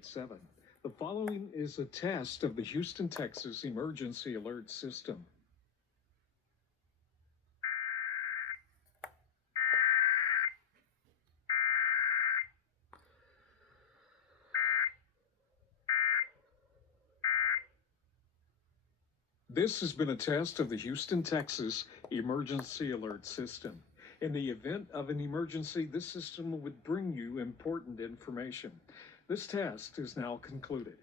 987. The following is a test of the Houston, Texas Emergency Alert System. This has been a test of the Houston, Texas Emergency Alert System. In the event of an emergency, this system would bring you important information. This test is now concluded.